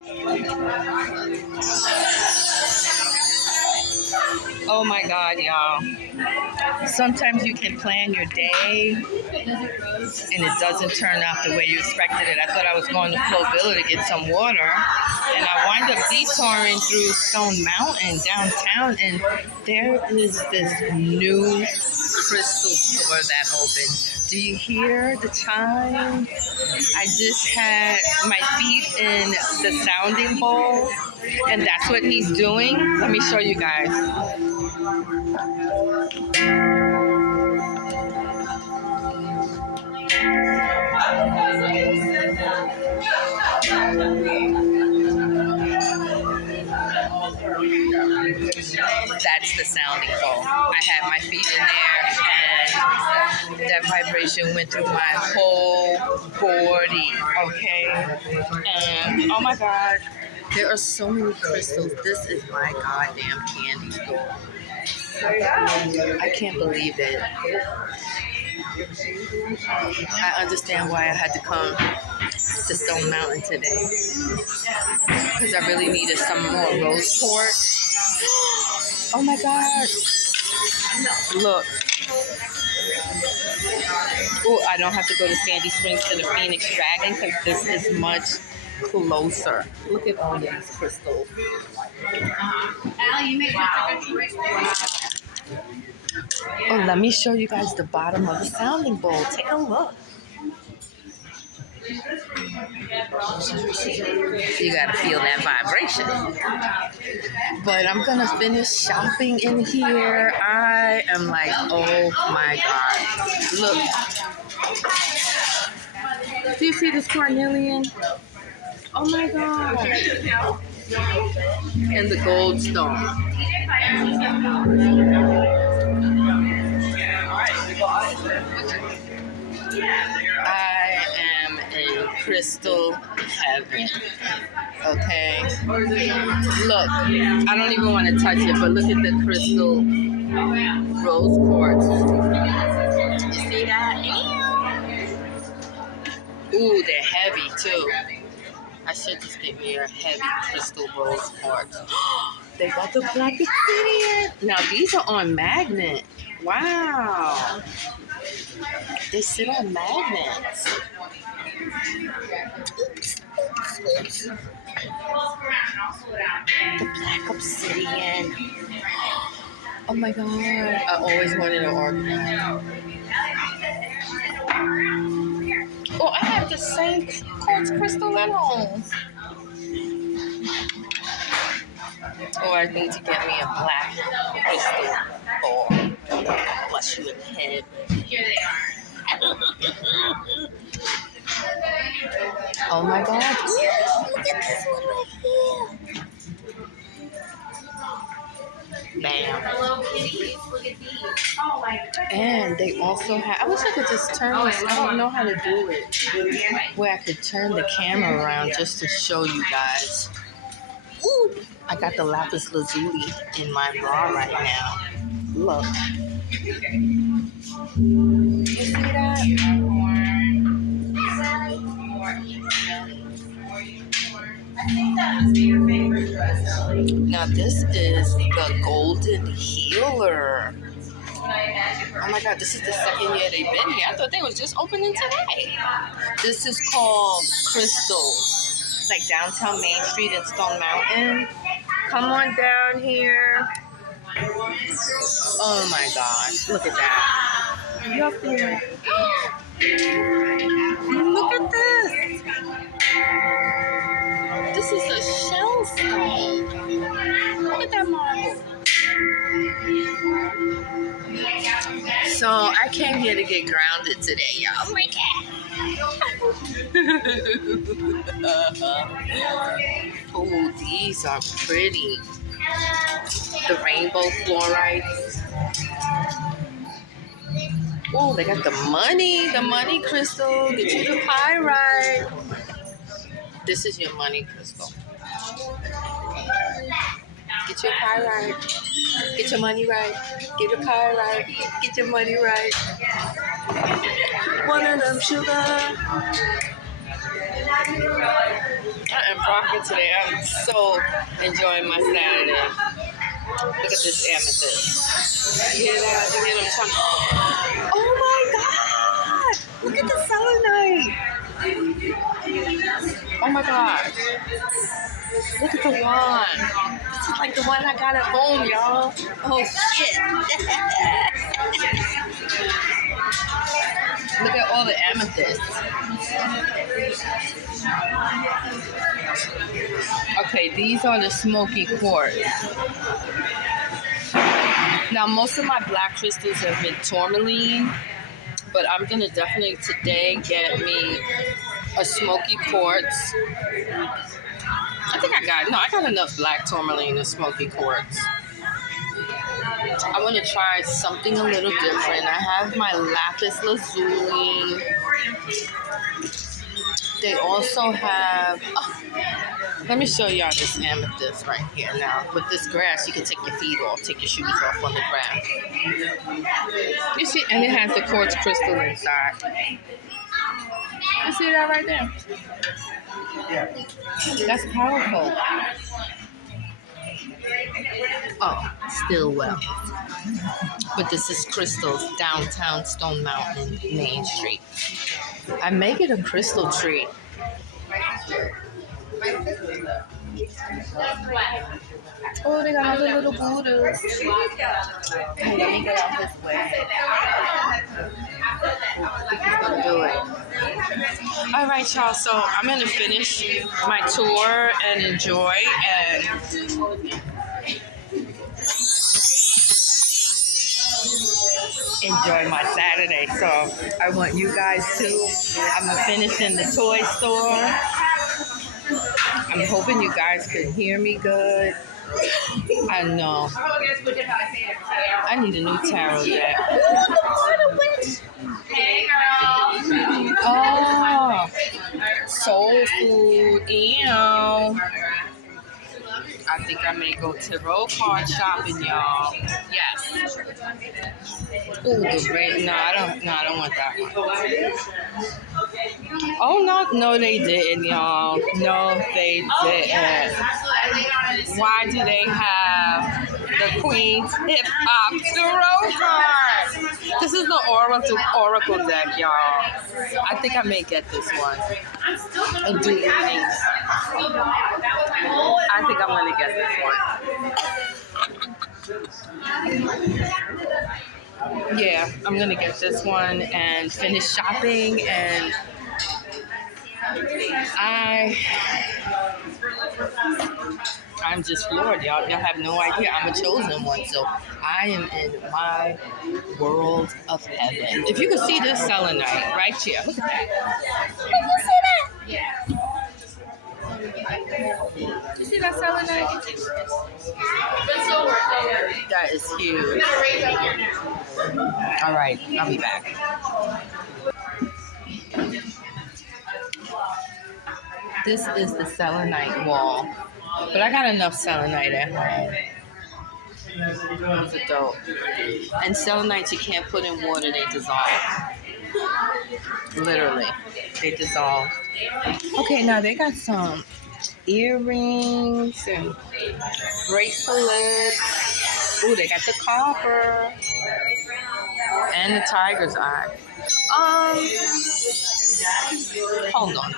Oh my God, y'all. Sometimes you can plan your day and it doesn't turn out the way you expected it. I thought I was going to Flovilla to get some water, and I wind up detouring through Stone Mountain downtown, and there is this new crystal store that opened. Do you hear the chime? I just had my feet in the sounding bowl, and that's what he's doing. Let me show you guys. That's the sounding bowl. I had my feet in there, and that vibration went through my whole body. Okay, and oh my God, there are so many crystals. This is my goddamn candy store. I can't believe it. I understand why I had to come to Stone Mountain today, because I really needed some more rose quartz. Oh my God. Look. Oh, I don't have to go to Sandy Springs to the Phoenix Dragon because this is much closer. Look at all these crystals. Al, you make Oh, let me show you guys the bottom of the sounding bowl. Take a look. You gotta feel that vibration. But I'm gonna finish shopping in here. I am like, oh my God. Look. Do you see this carnelian? Oh my God. And the gold stone. I am in crystal heaven. Okay. Look, I don't even want to touch it, but look at the crystal rose quartz. You see that? Ooh, they're heavy too. I should just get me a heavy crystal rose quartz. They got the black obsidian. Now these are on magnet. Wow. They sit on magnets. Oops. The black obsidian. Oh my God. I always wanted an organ. Oh, I have the same quartz crystal at home. Oh, I need to get me a black crystal ball. Bless you in the head. Here they are. Oh my God. Yeah, look at this one right here. Bam. Hello, kitties. Look at these. Oh my goodness. And they also have, I wish I could just turn this, I don't know how to do it, where I could turn the camera around just to show you guys. Ooh, I got the lapis lazuli in my bra right now. Look. You see that? Now this is the Golden Healer. Oh my God, this is the second year they've been here. I thought they was just opening today. This is called Crystals. Like downtown Main Street in Stone Mountain. Come on down here. Oh my gosh, look at that. Look at this. This is a shell stone. Look at that marble. So I came here to get grounded today, y'all. Oh my God. Oh, these are pretty. The rainbow fluorites. Oh, they got the money crystal. Get you the pyrite. This is your money crystal. Get your pyrite. Get your money right. Get your pyrite. Get your money right. One of them sugar. I am rocking today. I'm so enjoying my Saturday. Look at this amethyst. You hear that? You hear them talking? Oh my God! Look at the selenite. Oh my God! Look at the one. This is like the one I got at home, y'all. Oh shit! Look at all the amethysts. Okay, these are the smoky quartz. Now, most of my black crystals have been tourmaline, but I'm gonna definitely today get me a smoky quartz. I got enough black tourmaline and smoky quartz. I want to try something a little different. I have my lapis lazuli. They also have, let me show y'all this amethyst right here. Now, with this grass, you can take your feet off, take your shoes off on the grass. You see, and it has the quartz crystal inside. You see that right there? That's powerful. Oh, Stillwell. But this is crystals, downtown Stone Mountain, Main Street. I make it a crystal tree. Oh, they got other little Buddhas. Okay, let me get out this way. I think he's gonna do it. All right, y'all. So I'm gonna finish my tour and enjoy my Saturday. So I want you guys to. I'm finishing the toy store. I'm hoping you guys could hear me good. I know. I need a new tarot deck. Hey, girl. Oh, soul food. Ew. I think I may go tarot card shopping, y'all. Yes. Ooh, the red. No, I don't want that one. Oh no, they didn't, y'all. No, they didn't. Why do they have the Queen's Hip Hop Tarot card? This is the Oracle deck, y'all. I think I may get this one and do readings. I think I'm gonna get this one. Yeah, I'm gonna get this one and finish shopping, and I'm just floored, y'all. Y'all have no idea. I'm a chosen one, so I am in my world of heaven. If you can see this selenite right here, look at that. Can you see that? Yeah. You see that selenite? That is huge. All right, I'll be back. This is the selenite wall, but I got enough selenite at home. These are dope. And selenites you can't put in water; they dissolve. Literally, they dissolve. Okay, now they got some earrings and bracelets. Ooh, they got the copper and the tiger's eye. Hold on.